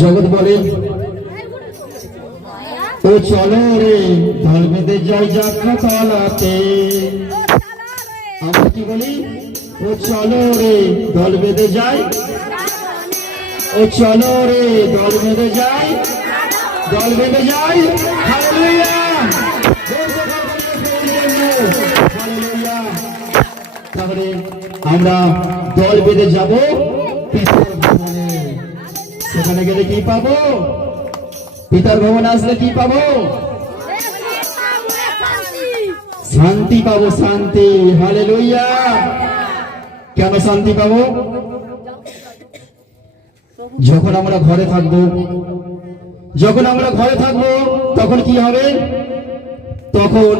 জগৎ বলে ও চলো রে ঢাল বেঁধে যাই যাত্রা তলাতে। আমরা কি বলি? ও চলো রে দল বেঁধে যাই, ও চলো রে দল বেঁধে যাই, দল বেঁধে যাই। Hallelujah, hallelujah. তাহলে আমরা দল বেঁধে যাব পিতার ভবনে। সেখানে গেলে কি পাবো? পিতার ভবনে আসলে কি পাবো? শান্তি পাবো, শান্তি। হালেলুয়া। কেন শান্তি পাবো? যখন আমরা ঘরে থাকবো, যখন আমরা ঘরে থাকবো তখন কি হবে? তখন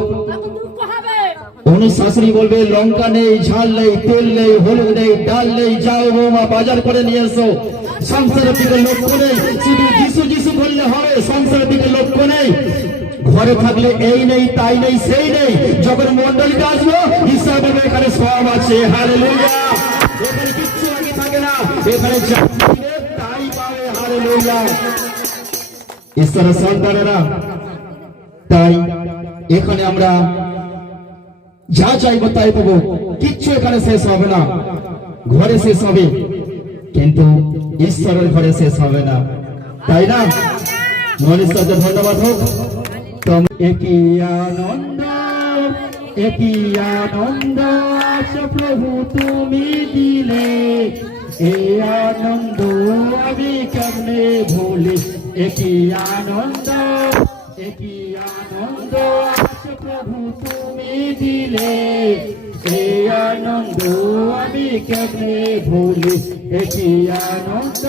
অনু শাশুড়ি বলবে লঙ্কা নেই, ঝাল নেই, তেল নেই, হলুদ নেই, ডাল নেই, যাও বৌমা বাজার করে নিয়ে এসো। সংসারের দিকে লক্ষ্য নেই, শুধু যিশু যিশু বললে হবে, সংসারের দিকে লক্ষ্য নেই। ঘরে থাকলে এই নেই, তাই নেই, সেই নেই। যখন মন্ডলীতে আসবো ঈশ্বর বলবে এখানে সব আছে। হালেলুয়া। এখানে কিচ্ছু আগে থাকে না, এখানে যা তাই পাবে। হালেলুয়া। ঈশ্বরের সন্তানেরা, তাই এখানে আমরা যা চাইবো তাই পাবো। কিচ্ছু এখানে শেষ হবে না। ঘরে শেষ হবে কিন্তু ঈশ্বরের ঘরে শেষ হবে না, তাই না? মনীষকে ধন্যবাদ হোক। একই আনন্দ, একই আনন্দ প্রভু তুমি দিলে, এই আনন্দ আমি কেমনে ভুলি। একই আনন্দ, একই আনন্দ প্রভু তুমি দিলে, এই আনন্দ আমি কেমনে ভুলি। একই আনন্দ।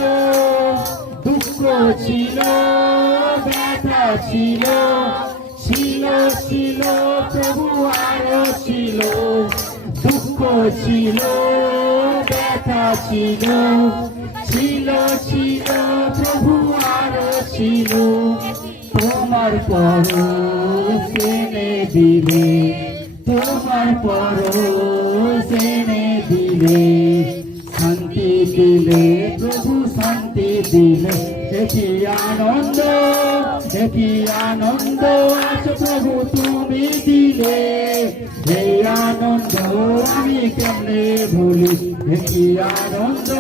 দুঃখ ছিল, ব্যথা ছিল, ছিল ছিল প্রভু আরো ছিল। দুঃখ ছিল, ব্যথা ছিল, ছিল ছিল প্রভু আরো ছিল। তোমার পরশ এনে দিলে, তোমার পরশ এনে দিলে, শান্তি দিলে প্রভু, শান্তি দিলে। একই আনন্দ, একই আনন্দ আজ প্রভু তুমি দিলে, এই আনন্দ আমি কেমনে ভুলি। একই আনন্দ।